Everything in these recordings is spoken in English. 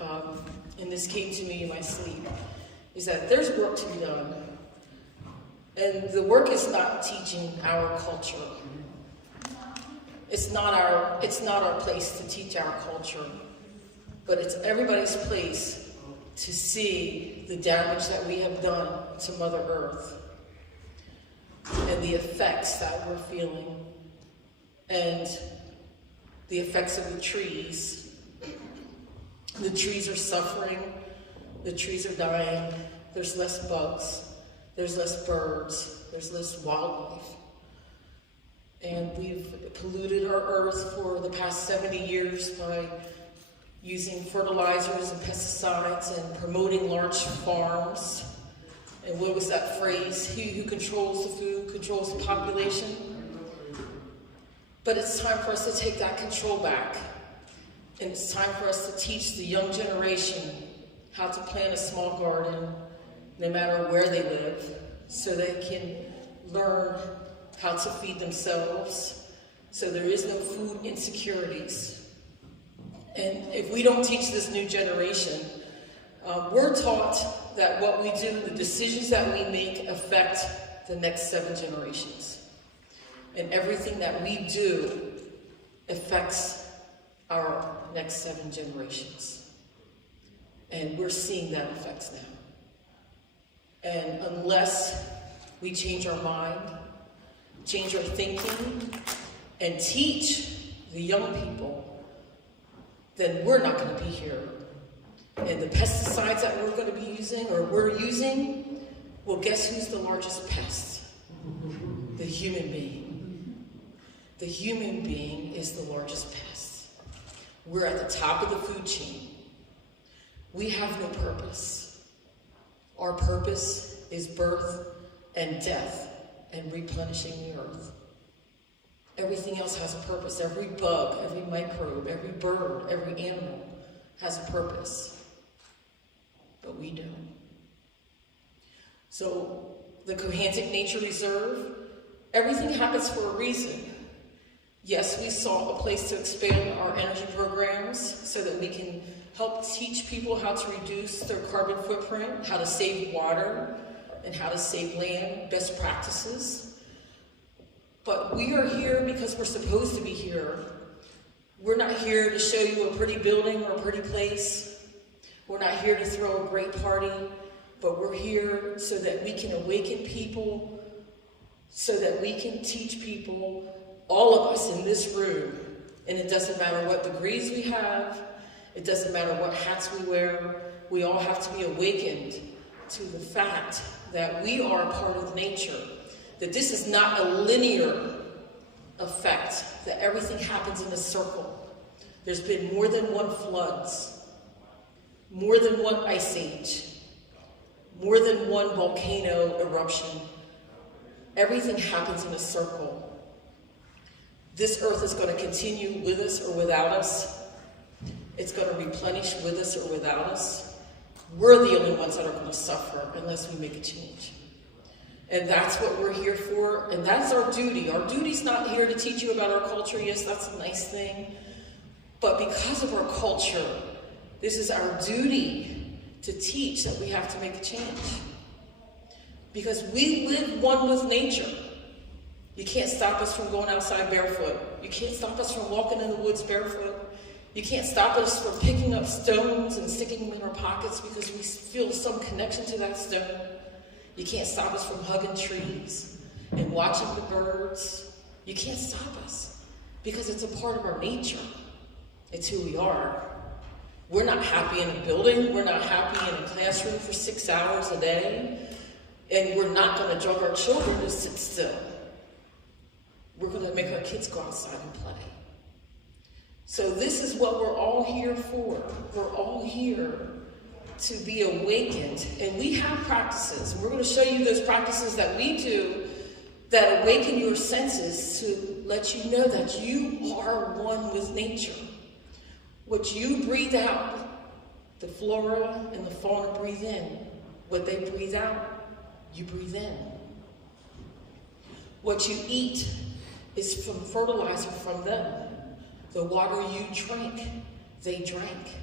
and this came to me in my sleep, is that there's work to be done. And the work is not teaching our culture. It's not our place to teach our culture, but it's everybody's place to see the damage that we have done to Mother Earth and the effects that we're feeling and the effects of the trees. The trees are suffering, the trees are dying, there's less bugs, there's less birds, there's less wildlife. And we've polluted our earth for the past 70 years by using fertilizers and pesticides and promoting large farms. And what was that phrase? He who controls the food controls the population. But it's time for us to take that control back. And it's time for us to teach the young generation how to plant a small garden, no matter where they live, so they can learn how to feed themselves, so there is no food insecurities. And if we don't teach this new generation, we're taught that what we do, the decisions that we make affect the next 7 generations. And everything that we do affects our next 7 generations. And we're seeing that effects now. And unless we change our mind, change our thinking, and teach the young people, then we're not going to be here. And the pesticides that we're going to be using, or we're using, well, guess who's the largest pest? The human being. The human being is the largest pest. We're at the top of the food chain. We have no purpose. Our purpose is birth and death and replenishing the earth. Everything else has a purpose. Every bug, every microbe, every bird, every animal has a purpose. But we don't. So the Cohanzick Nature Reserve, everything happens for a reason. Yes, we saw a place to expand our energy programs so that we can help teach people how to reduce their carbon footprint, how to save water, and how to save land, best practices. But we are here because we're supposed to be here. We're not here to show you a pretty building or a pretty place. We're not here to throw a great party, but we're here so that we can awaken people, so that we can teach people, all of us in this room, and it doesn't matter what degrees we have, it doesn't matter what hats we wear, we all have to be awakened to the fact that we are part of nature, that this is not a linear effect, that everything happens in a circle. There's been more than one floods, more than one ice age, more than one volcano eruption. Everything happens in a circle. This earth is going to continue with us or without us. It's going to replenish with us or without us. We're the only ones that are going to suffer unless we make a change. And that's what we're here for, and that's our duty. Our duty's not here to teach you about our culture. Yes, that's a nice thing. But because of our culture, this is our duty to teach that we have to make a change. Because we live one with nature. You can't stop us from going outside barefoot. You can't stop us from walking in the woods barefoot. You can't stop us from picking up stones and sticking them in our pockets because we feel some connection to that stone. You can't stop us from hugging trees and watching the birds. You can't stop us because it's a part of our nature. It's who we are. We're not happy in a building. We're not happy in a classroom for 6 hours a day. And we're not going to drug our children to sit still. We're going to make our kids go outside and play. So this is what we're all here for. We're all here to be awakened. And we have practices. We're going to show you those practices that we do that awaken your senses to let you know that you are one with nature. What you breathe out, the flora and the fauna breathe in. What they breathe out, you breathe in. What you eat is from fertilizer from them. The water you drink, they drank.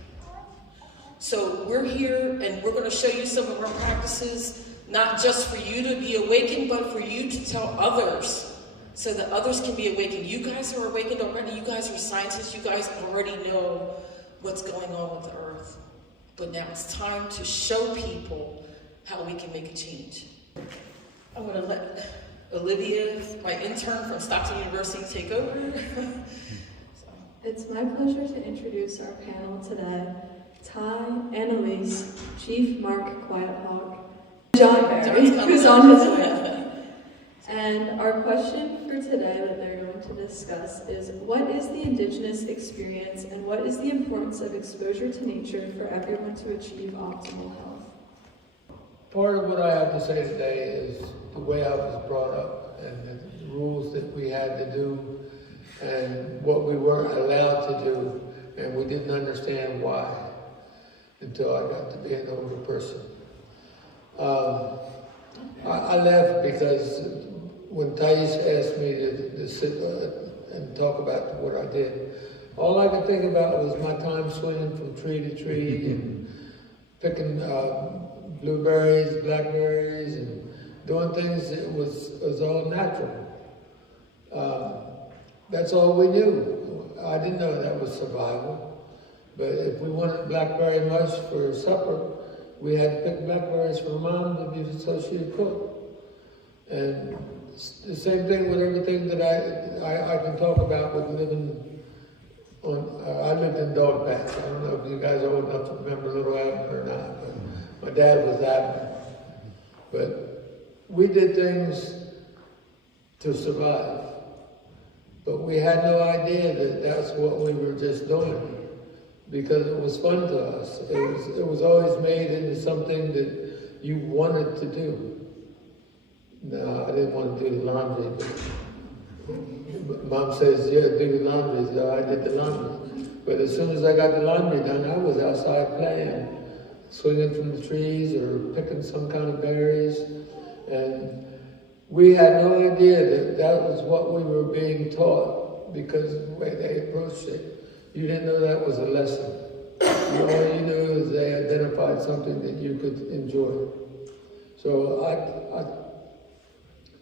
So we're here and we're going to show you some of our practices, not just for you to be awakened, but for you to tell others so that others can be awakened. You guys are awakened already. You guys are scientists. You guys already know what's going on with the earth. But now it's time to show people how we can make a change. I'm going to let Olivia, my intern from Stockton University, take over. It's my pleasure to introduce our panel today. Ty, Annalise, Chief Mark Quiethawk, John Barry, who's on his way. And our question for today that they're going to discuss is, what is the Indigenous experience and what is the importance of exposure to nature for everyone to achieve optimal health? Part of what I have to say today is the way I was brought up and the rules that we had to do and what we weren't allowed to do, and we didn't understand why until I got to be an older person. I left because when Thais asked me to sit and talk about what I did, all I could think about was my time swinging from tree to tree and picking blueberries, blackberries, and doing things that was all natural. That's all we knew. I didn't know that was survival. But if we wanted blackberry mush for supper, we had to pick blackberries for Mom so she could cook. And the same thing with everything that I can talk about with living on. I lived in dog packs. I don't know if you guys are old enough to remember Little Adam or not, but my dad was Adam. But we did things to survive. But we had no idea that that's what we were just doing, because it was fun to us. It was always made into something that you wanted to do. No, I didn't want to do the laundry, but Mom says, yeah, do the laundry, so I did the laundry. But as soon as I got the laundry done, I was outside playing, swinging from the trees or picking some kind of berries. And we had no idea that that was what we were being taught, because of the way they approached it. You didn't know that was a lesson. All you knew is they identified something that you could enjoy. So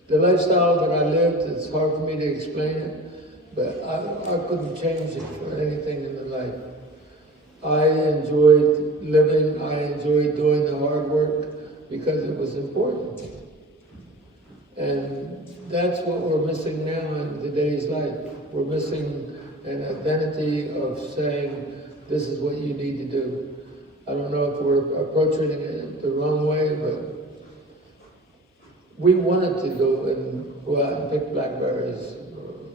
the lifestyle that I lived, it's hard for me to explain it, but I couldn't change it for anything in the life. I enjoyed living, I enjoyed doing the hard work because it was important. And that's what we're missing now in today's life. We're missing an identity of saying, this is what you need to do. I don't know if we're approaching it the wrong way, but we wanted to go out and pick blackberries.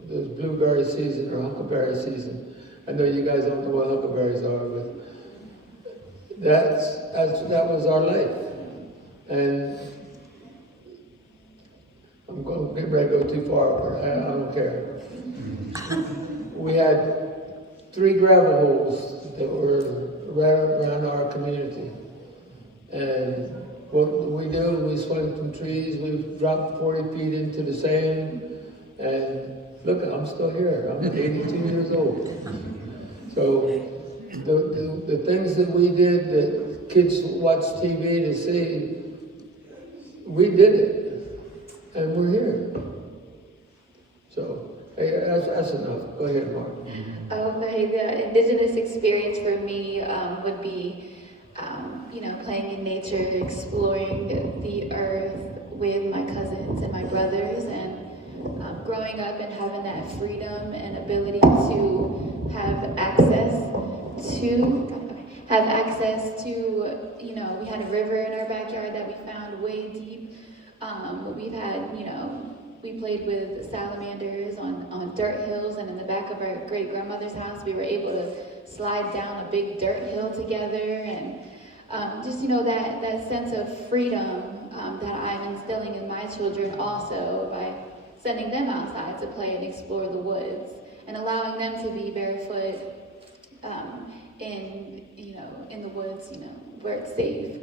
There's blueberry season or huckleberry season. I know you guys don't know what huckleberries are, but that was our life. And I'm getting ready to go too far, but I don't care. We had 3 gravel holes that were right around our community. And what we do, we swing from trees, we drop 40 feet into the sand, and look, I'm still here. I'm 82 years old. So the things that we did that kids watch TV to see, we did it, and we're here. So, hey, that's enough. Go ahead, Mark. Okay, the Indigenous experience for me would be, playing in nature, exploring the earth with my cousins and my brothers, and growing up and having that freedom and ability to have access to, we had a river in our backyard that we found way deep. We've had, we played with salamanders on dirt hills, and in the back of our great-grandmother's house, we were able to slide down a big dirt hill together, and that sense of freedom that I'm instilling in my children also by sending them outside to play and explore the woods and allowing them to be barefoot in the woods, where it's safe.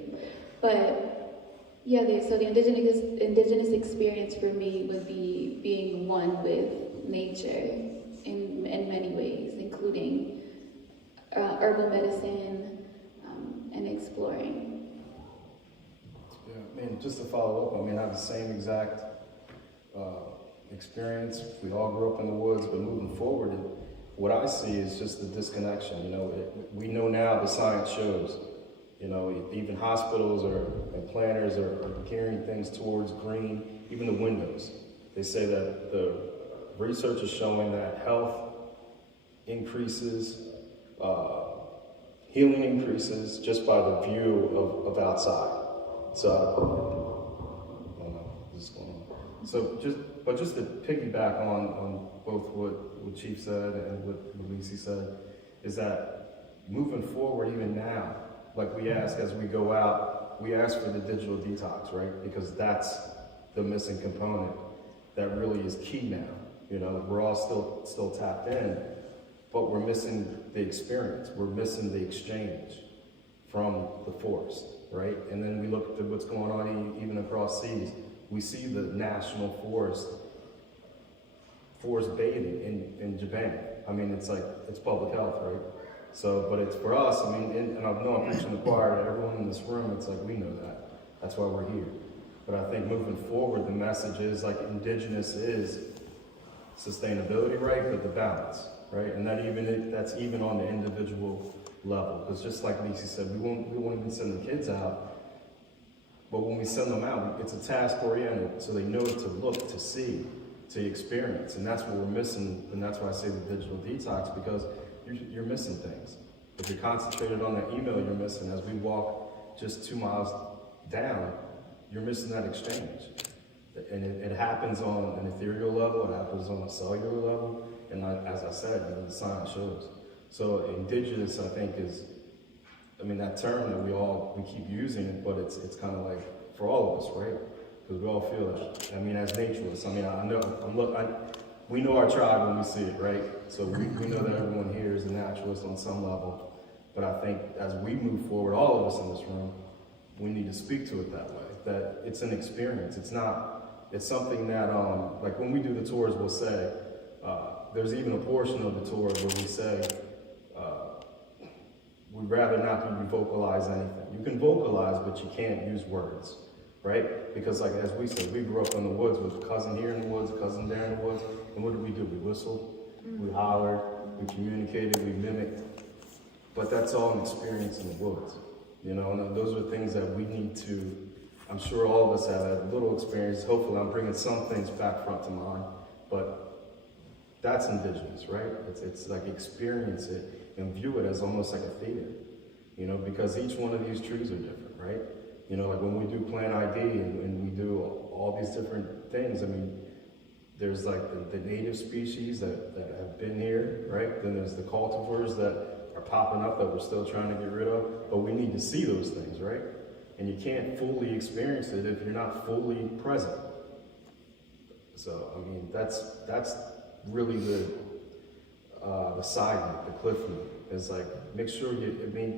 But yeah, so the indigenous experience for me would be being one with nature in many ways, including herbal medicine, and just to follow up, I mean, I have the same exact experience. We all grew up in the woods, but moving forward, what I see is just the disconnection. You know, we know now, the science shows, you know, even hospitals and planners are gearing things towards green, even the windows. They say that the research is showing that health increases, healing increases just by the view of outside. So, I don't know what's going on. So just to piggyback on both what Chief said and what Lisi said, is that moving forward even now, like we ask as we go out, we ask for the digital detox, right? Because that's the missing component that really is key now. You know, we're all still tapped in, but we're missing the experience. We're missing the exchange from the forest, right? And then we look at what's going on even across seas. We see the national forest bathing in Japan. I mean, it's like, it's public health, right? So, but it's for us, I mean, and I know I'm preaching the choir to everyone in this room, it's like, we know that. That's why we're here. But I think moving forward, the message is like indigenous is sustainability, right? But the balance, right? And that's even on the individual level. Because just like Lisi said, we won't even send the kids out. But when we send them out, it's a task oriented, so they know to look, to see, to experience. And that's what we're missing. And that's why I say the digital detox, because you're missing things. If you're concentrated on that email, you're missing. As we walk just 2 miles down, you're missing that exchange. And it happens on an ethereal level, it happens on a cellular level, and as I said, you know, the science shows. So indigenous, I think, is, I mean, that term that we keep using, but it's kind of like for all of us, right? Because we all feel it. I mean, as naturalists, I mean, we know our tribe when we see it, right? So we know that everyone here is a naturalist on some level. But I think as we move forward, all of us in this room, we need to speak to it that way, that it's an experience. It's something that, like when we do the tours, we'll say, there's even a portion of the tour where we say, we'd rather not vocalize anything. You can vocalize, but you can't use words, right? Because like, as we said, we grew up in the woods with a cousin here in the woods, a cousin there in the woods, and what did we do? We whistled, we hollered, we communicated, we mimicked, but that's all an experience in the woods, you know, and those are things that we need to, I'm sure all of us have a little experience. Hopefully I'm bringing some things back front to mind, but that's indigenous, right? It's like experience it and view it as almost like a theater, you know, because each one of these trees are different, right? You know, like when we do plant ID and we do all these different things, I mean, there's like the native species that have been here, right? Then there's the cultivars that are popping up that we're still trying to get rid of, but we need to see those things, right? And you can't fully experience it if you're not fully present. So, I mean, that's really the side note, the cliff note. Is like, make sure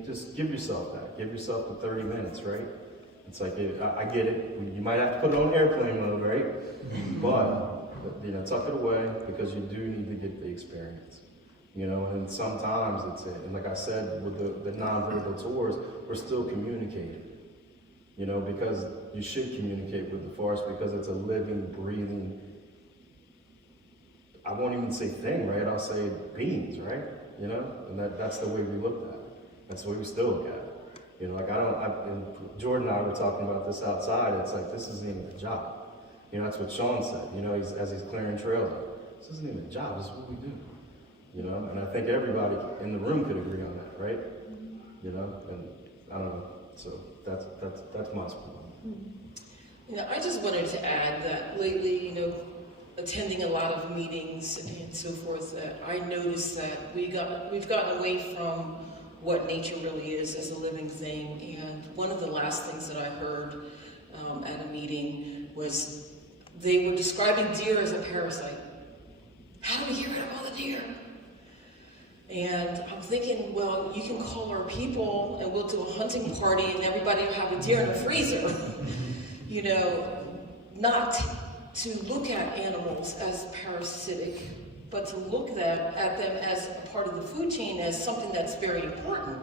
just give yourself that. Give yourself the 30 minutes, right? It's like, I get it. You might have to put it on airplane mode, right? But, you know, tuck it away because you do need to get the experience. You know, and sometimes and like I said, with the nonverbal tours, we're still communicating. You know, because you should communicate with the forest because it's a living, breathing, I won't even say thing, right? I'll say beings, right? You know, and that's the way we look at it. That's the way we still look at it. You know, like and Jordan and I were talking about this outside. It's like, this isn't even a job. You know, that's what Sean said, you know, as he's clearing trails. This isn't even a job, this is what we do. You know, and I think everybody in the room could agree on that, right? You know, and I don't know. So that's my spot. You know, I just wanted to add that lately, you know, attending a lot of meetings and so forth, that I noticed that we've gotten away from what nature really is as a living thing. And one of the last things that I heard at a meeting was they were describing deer as a parasite. How do we get rid of all the deer? And I'm thinking, well, you can call our people and we'll do a hunting party and everybody will have a deer in a freezer. You know, not to look at animals as parasitic, but to look at them as a part of the food chain, as something that's very important.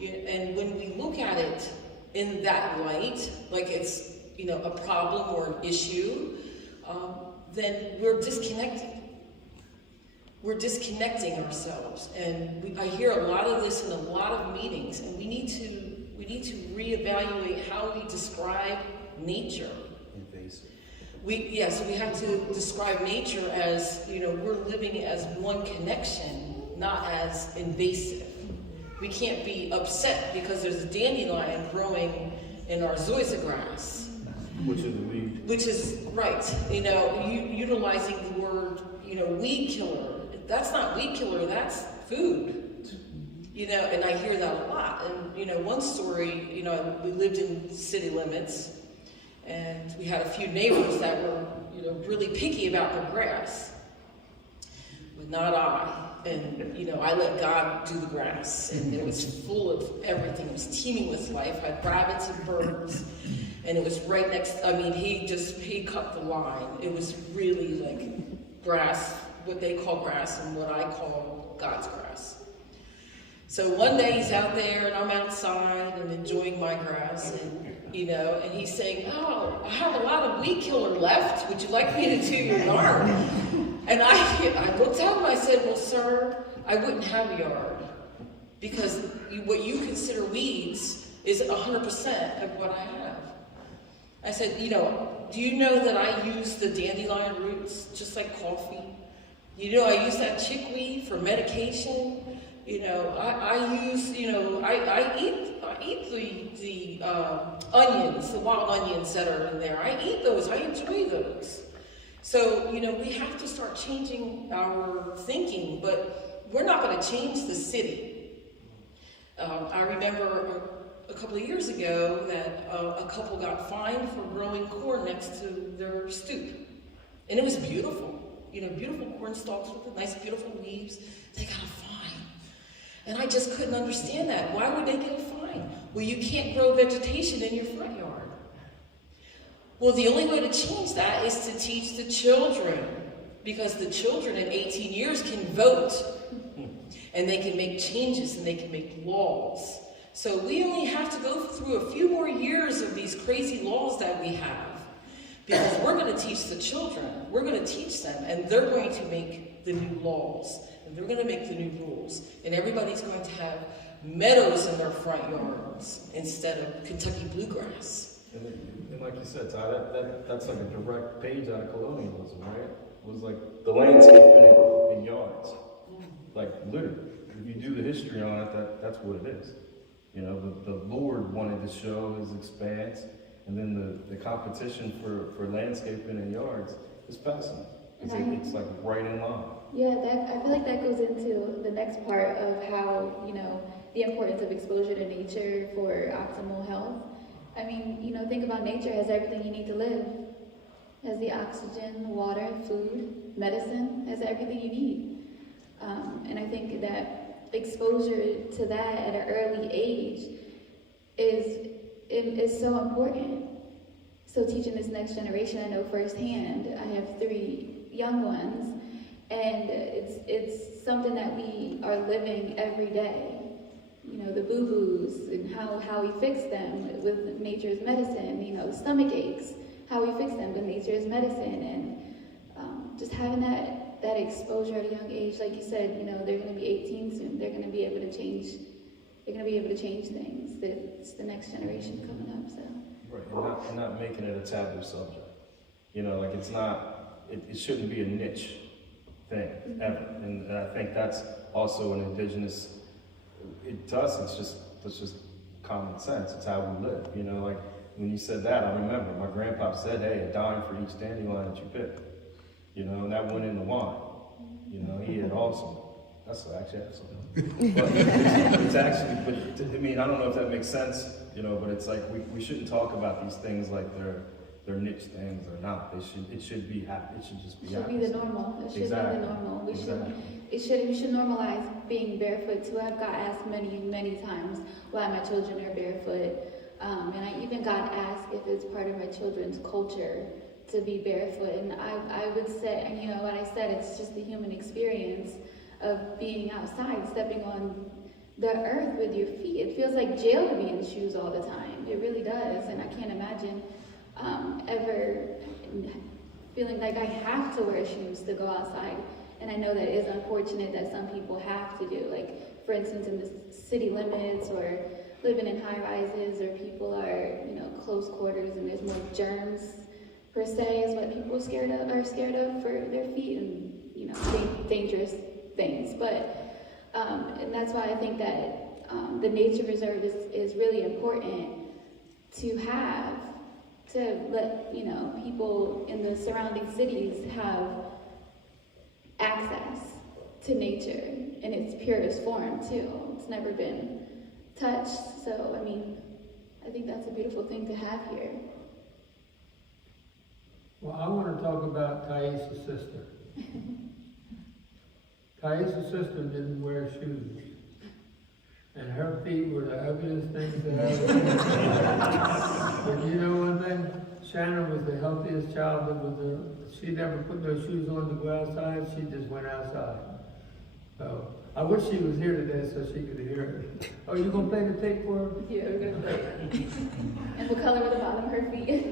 And when we look at it in that light, like it's a problem or an issue, then we're disconnected. We're disconnecting ourselves, and I hear a lot of this in a lot of meetings, and we need to reevaluate how we describe nature. Invasive. We have to describe nature as, we're living as one connection, not as invasive. We can't be upset because there's a dandelion growing in our zoysia grass. Which is a weed. Which is, right, utilizing the word, weed killer. That's not weed killer, that's food. And I hear that a lot. And, one story, we lived in city limits, and we had a few neighbors that were, really picky about their grass. But not I. And, I let God do the grass, and it was full of everything. It was teeming with life. I had rabbits and birds, and it was right next, he cut the line. It was really like grass, what they call grass and what I call God's grass. So one day he's out there and I'm outside and enjoying my grass, and and he's saying, "Oh, I have a lot of weed killer left. Would you like me to do your yard?" And I looked at him and I said, "Well, sir, I wouldn't have a yard because what you consider weeds is 100% of what I have." I said, "Do you know that I use the dandelion roots just like coffee? I use that chickweed for medication. I use, I eat the onions, the wild onions that are in there. I eat those. I enjoy those." So, we have to start changing our thinking, but we're not going to change the city. I remember a couple of years ago that a couple got fined for growing corn next to their stoop. And it was beautiful. Beautiful corn stalks with the nice, beautiful leaves. They got a fine. And I just couldn't understand that. Why would they get a fine? Well, you can't grow vegetation in your front yard. Well, the only way to change that is to teach the children, because the children in 18 years can vote, and they can make changes, and they can make laws. So we only have to go through a few more years of these crazy laws that we have, because we're going to teach the children. We're going to teach them, and they're going to make the new laws, and they're going to make the new rules, and everybody's going to have meadows in their front yards instead of Kentucky bluegrass. And like you said, Ty, that's like a direct page out of colonialism, right? It was like the landscaping in yards. Like, literally, if you do the history on it, that's what it is. The Lord wanted to show his expanse, and then the competition for landscaping in yards is fascinating. It's like right in line. Yeah, I feel like that goes into the next part of how, the importance of exposure to nature for optimal health. I mean, think about nature has everything you need to live. It has the oxygen, water, food, medicine, has everything you need. And I think that exposure to that at an early age is so important. So teaching this next generation, I know firsthand, I have 3 young ones, and it's something that we are living every day. The boo-boos and how we fix them with nature's medicine, stomach aches, how we fix them with nature's medicine, and just having that exposure at a young age, like you said, they're going to be 18 soon. They're going to be able to change. They're going to be able to change things. It's the next generation coming up. So right, and not making it a taboo subject. Like it's not. It shouldn't be a niche thing ever. And I think that's also an indigenous. To us, it's just common sense. It's how we live. Like when you said that, I remember my grandpa said, "Hey, a dime for each dandelion that you pick." And that went in the wine. He had awesome. That's actually something. But it's actually, I don't know if that makes sense. But it's like we shouldn't talk about these things like they're niche things or not. It should be happy. It should just be. It should be the normal. It should be the normal. We should normalize being barefoot too. I've got asked many times why my children are barefoot, and I even got asked if it's part of my children's culture to be barefoot. And I would say, what I said, it's just the human experience of being outside, stepping on the earth with your feet. It feels like jail to be in shoes all the time. It really does, and I can't imagine ever feeling like I have to wear shoes to go outside. And I know that it is unfortunate that some people have to do, like, for instance, in the city limits or living in high rises, or people are, close quarters and there's more germs per se is what people are scared of for their feet and, dangerous things. But, and that's why I think that the nature reserve is really important to have, to let, people in the surrounding cities have access to nature in its purest form too. It's never been touched, so I think that's a beautiful thing to have here. Well, I want to talk about Thais' sister. Thais' sister didn't wear shoes, and her feet were the ugliest things that I ever seen. But you know one thing? Shannon was the healthiest child that was there. She never put no shoes on to go outside. She just went outside. So I wish she was here today so she could hear it. Oh, you gonna play the tape for her? Yeah, we're gonna play it. And what color were the bottom of her feet?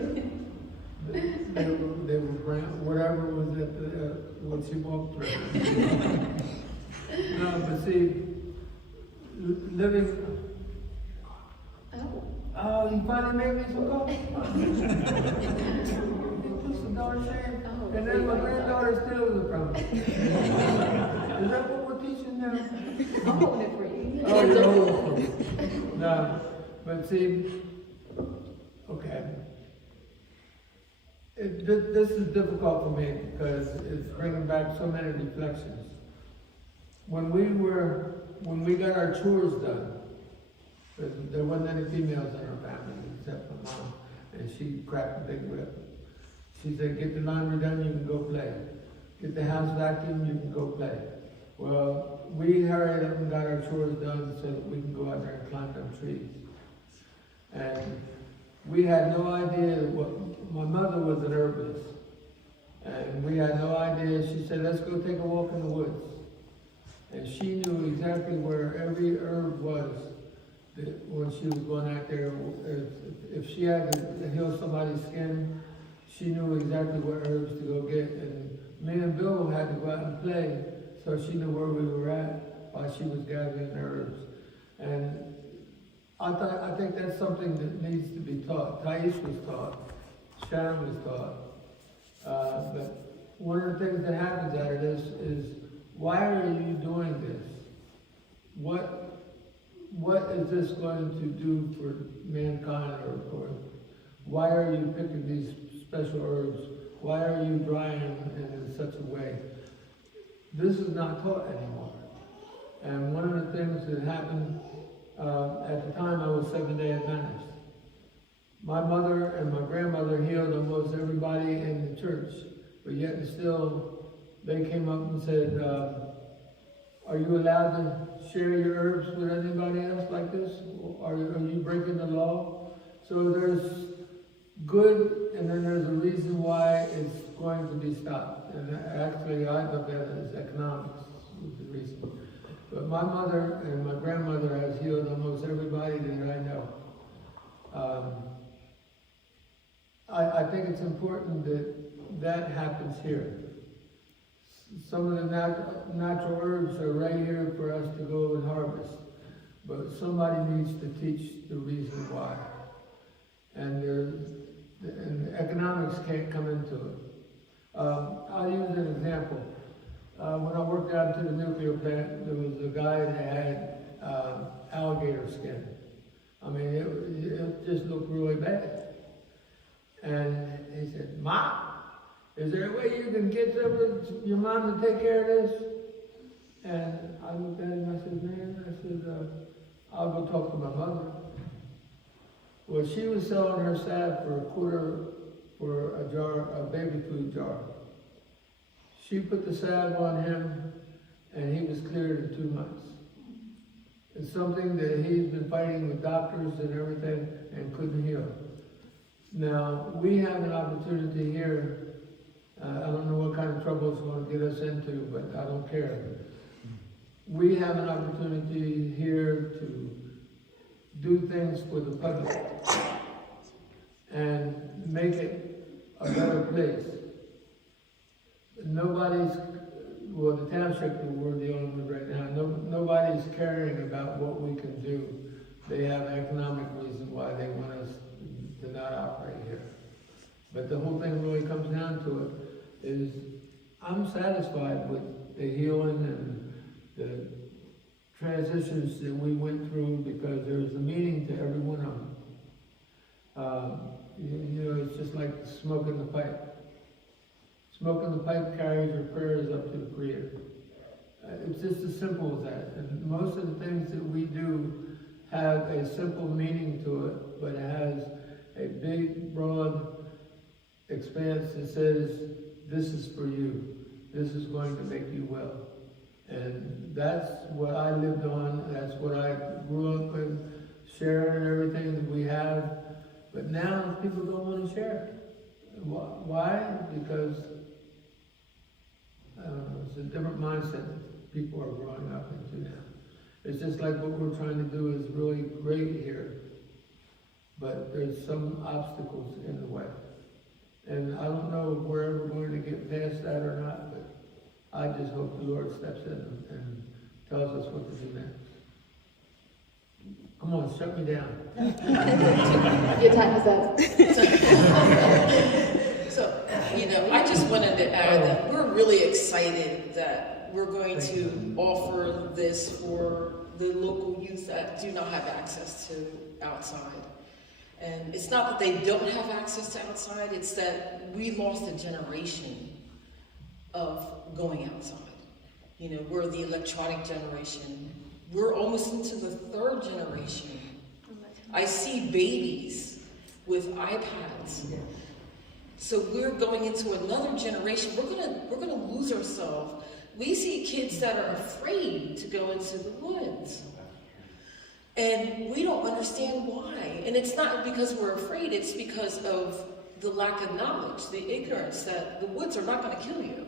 They were brown, whatever was at what she walked through. No, but see, living. Oh, you finally made me some coffee? This is a darn shame. And then my granddaughter steals it from me. Is that what we're teaching now? I'm holding it for you. Oh, you're holding it for me. No, but see, okay. This is difficult for me because it's bringing back so many reflections. When we got our chores done, there wasn't any females in our family except my mom, and she cracked a big whip. She said, get the laundry done, you can go play. Get the house vacuumed, you can go play. Well, we hurried up and got our chores done so that we can go out there and climb them trees. And we had no idea my mother was an herbalist, and we had no idea. She said, let's go take a walk in the woods. And she knew exactly where every herb was when she was going out there. If she had to heal somebody's skin, she knew exactly what herbs to go get. And me and Bill had to go out and play, so she knew where we were at while she was gathering herbs. And I think that's something that needs to be taught. Thais was taught. Sharon was taught. But one of the things that happens out of this is, why are you doing this? What is this going to do for mankind, or why are you picking these special herbs? Why are you drying them in such a way? This is not taught anymore. And one of the things that happened, at the time I was Seventh-day Adventist. My mother and my grandmother healed almost everybody in the church, but yet and still they came up and said, are you allowed to share your herbs with anybody else like this? Are you breaking the law? So there's good, and then there's a reason why it's going to be stopped. And actually, I look at it as economics is the reason. But my mother and my grandmother has healed almost everybody that I know. I think it's important that happens here. Some of the natural herbs are right here for us to go and harvest, but somebody needs to teach the reason why. And economics can't come into it. I'll use an example. When I worked out to the nuclear plant, there was a guy that had alligator skin. I mean, it just looked really bad. And he said, "Mom, is there a way you can get your mom to take care of this?" And I looked at him and I said, "Man," I'll go talk to my mother. Well, she was selling her salve for $0.25 for a jar, a baby food jar. She put the salve on him, and he was cleared in 2 months. It's something that he's been fighting with doctors and everything and couldn't heal. Now, we have an opportunity here. I don't know what kind of trouble it's going to get us into, but I don't care. We have an opportunity here to do things for the public. and make it a better place. Nobody's, well, the township that we're dealing with right now, nobody's caring about what we can do. They have economic reasons why they want us to not operate here. But the whole thing really comes down to it is, I'm satisfied with the healing and the transitions that we went through, because there's a meaning to every one of them. You know, it's just like smoke in the pipe. Smoke in the pipe carries your prayers up to the Creator. It's just as simple as that. And most of the things that we do have a simple meaning to it, but it has a big, broad expanse that says, this is for you. This is going to make you well. And that's what I lived on. That's what I grew up with, sharing everything that we have. But now people don't want to share. Why? Because, I don't know, it's a different mindset that people are growing up into now. It's just like what we're trying to do is really great here, but there's some obstacles in the way. And I don't know if we're ever going to get past that or not, but I just hope the Lord steps in and tells us what to do next. Come on, shut me down. Your time is up. So, you know, I just wanted to add that we're really excited that we're going to offer this for the local youth that do not have access to outside. And it's not that they don't have access to outside, it's that we lost a generation of going outside. You know, we're the electronic generation. We're almost into the third generation. I see babies with iPads. So we're going into another generation. We're gonna lose ourselves. We see kids that are afraid to go into the woods. And we don't understand why. And it's not because we're afraid, it's because of the lack of knowledge, the ignorance that the woods are not gonna kill you.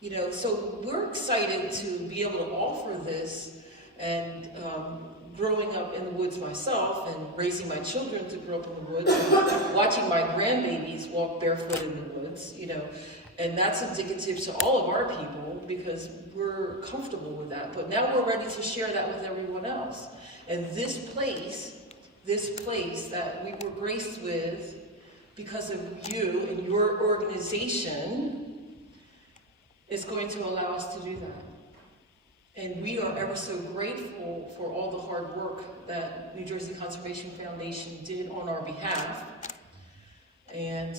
You know, so we're excited to be able to offer this, and growing up in the woods myself and raising my children to grow up in the woods, and watching my grandbabies walk barefoot in the woods, you know, and that's indicative to all of our people because we're comfortable with that. But now we're ready to share that with everyone else. And this place that we were graced with because of you and your organization is going to allow us to do that. And we are ever so grateful for all the hard work that New Jersey Conservation Foundation did on our behalf. And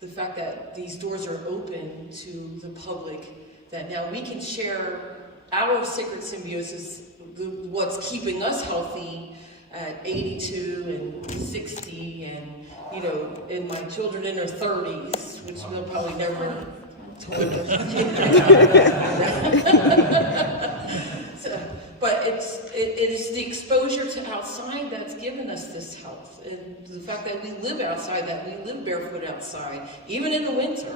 the fact that these doors are open to the public, that now we can share our sacred symbiosis, what's keeping us healthy at 82 and 60 and, you know, and my children in their 30s, which they'll probably never but it is the exposure to outside that's given us this health, and the fact that we live outside, that we live barefoot outside, even in the winter.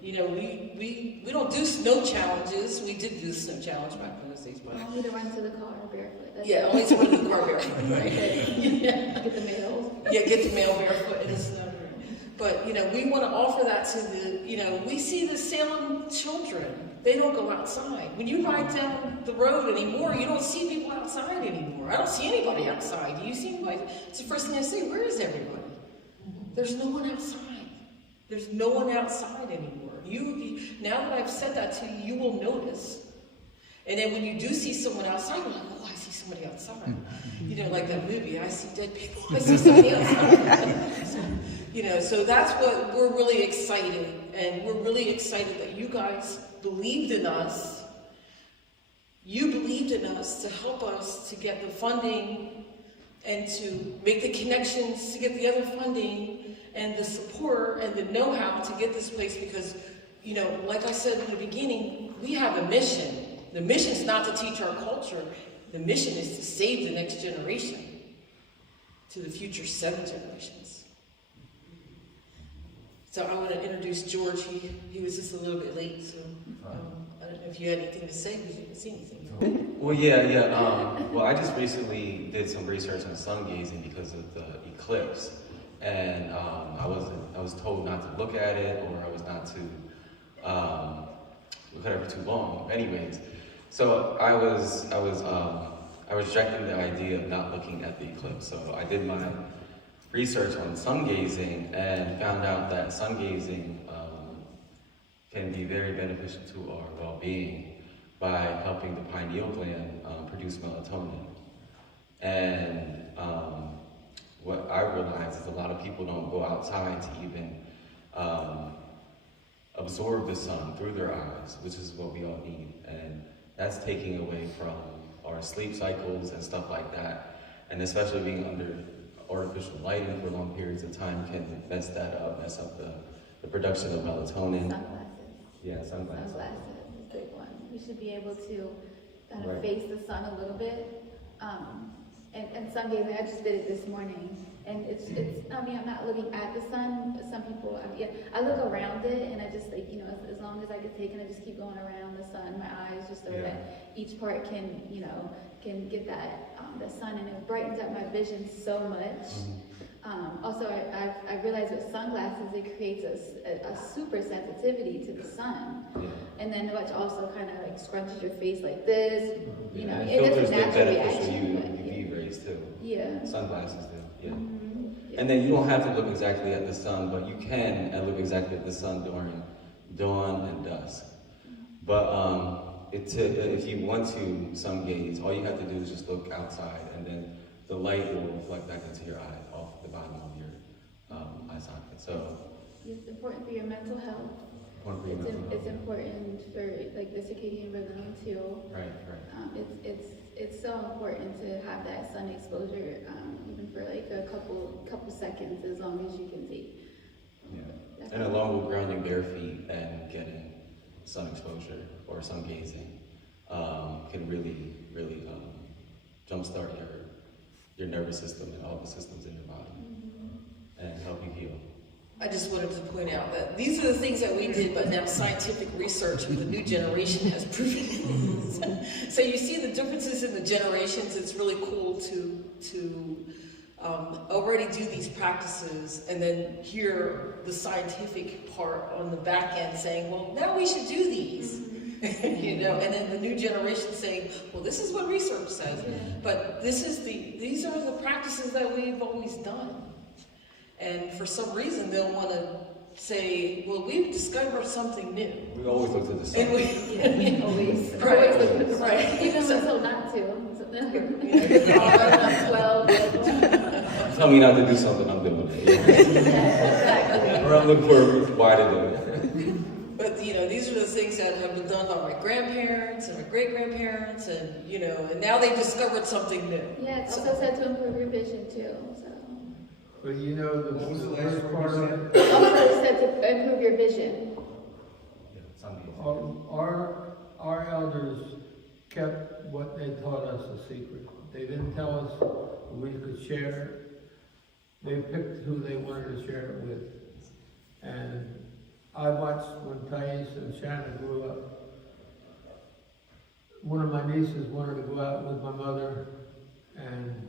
You know, we don't do snow challenges. We did do the snow challenge back in those days, but Only to run to the car barefoot. only to run to the car barefoot, right? Get the mail. Yeah, get the mail barefoot in the snow. But, you know, we want to offer that to the, you know, we see the Salem children. They don't go outside. When you ride down the road anymore, you don't see people outside anymore. I don't see anybody outside. Do you see anybody? It's the first thing I say, where is everybody? There's no one outside. There's no one outside anymore. Now that I've said that to you, you will notice. And then when you do see someone outside, you're like, oh, I see somebody outside. You know, like that movie, I see dead people, I see somebody outside. You know, so that's what we're really excited. And we're really excited that you guys believed in us. You believed in us to help us to get the funding and to make the connections to get the other funding and the support and the know-how to get this place because, you know, like I said in the beginning, we have a mission. The mission is not to teach our culture. The mission is to save the next generation to the future 7 generations. So I want to introduce George. He was just a little bit late, so I don't know if you had anything to say because you didn't see anything. Well, yeah. Well, I just recently did some research on sun gazing because of the eclipse. and I was told not to look at it, or I was not to look at it for too long. Anyways, so I was rejecting the idea of not looking at the eclipse. So I did my research on sun gazing and found out that sun gazing can be very beneficial to our well-being by helping the pineal gland produce melatonin. And what I realized is a lot of people don't go outside to even absorb the sun through their eyes, which is what we all need. And that's taking away from our sleep cycles and stuff like that. And especially being under artificial lighting for long periods of time can mess that up, mess up the production of melatonin. Sunglasses. Yeah, sunglasses. Sunglasses is a big one. We should be able to kind of Right. face the sun a little bit. And sun gazing, I just did it this morning. And it's, I mean, I'm not looking at the sun. Some people, I look around it, and I just, like, you know, as long as I can take it, I just keep going around the sun, my eyes, just so that each part can, you know, can get that, the sun, and it brightens up my vision so much. Also, I realized with sunglasses, it creates a super sensitivity to the sun. And then which also kind of like scrunches your face like this. You know, and it filters is a the natural beneficial reaction. UV rays too. Yeah. Sunglasses do, yeah. Yeah. And then you don't have to look exactly at the sun, but you can look exactly at the sun during dawn and dusk. But if you want to sun gaze, all you have to do is just look outside, and then the light will reflect back into your eye off the bottom of your eye socket. So It's important for your mental health. It's important for like the circadian rhythm too. Right. It's so important to have that sun exposure, even for like a couple seconds, as long as you can take. Yeah. And along with grounding bare feet and getting sun exposure or sun gazing, can really jumpstart your nervous system and all the systems in your body, and help you heal. I just wanted to point out that these are the things that we did, but now scientific research with the new generation has proven it. So you see the differences in the generations. It's really cool to already do these practices and then hear the scientific part on the back end saying, well, now we should do these. You know, and then the new generation saying, well, this is what research says, but these are the practices that we've always done. And for some reason, they'll want to say, well, we've discovered something new. We always look to the sun. And Always. Right. Even when told not to. I'm 12. Tell me not to do something, I'm doing it. Exactly. Or I'm looking for a reason why to do it. But, you know, these are the things that have been done by my grandparents and my great-grandparents, and, you know, and now they've discovered something new. Yeah, it's also said to improve your vision too. So. But you know, the worst part of it, Also said to improve your vision. our elders kept what they taught us a secret. They didn't tell us we could share it. They picked who they wanted to share it with. And I watched when Thais and Shannon grew up. One of my nieces wanted to go out with my mother, and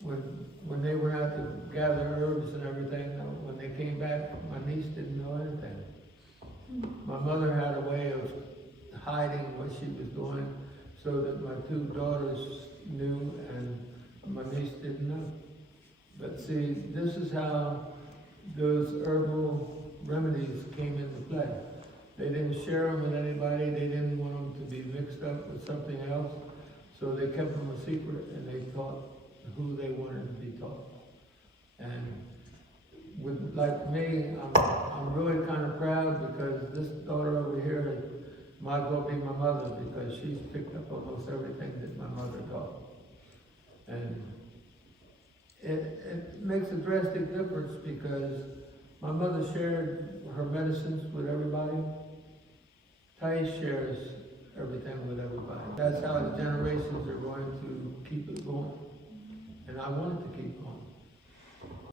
when they went out to gather herbs and everything, when they came back, my niece didn't know anything. My mother had a way of hiding what she was doing so that my two daughters knew and my niece didn't know. But see, this is how those herbal remedies came into play. They didn't share them with anybody. They didn't want them to be mixed up with something else. So they kept them a secret, and they taught who they wanted to be taught. And with, like me, I'm really kind of proud because this daughter over here might as well be my mother, because she's picked up almost everything that my mother taught. And it makes a drastic difference because my mother shared her medicines with everybody. Thais shares everything with everybody. That's how the generations are going to keep it going. And I want it to keep going.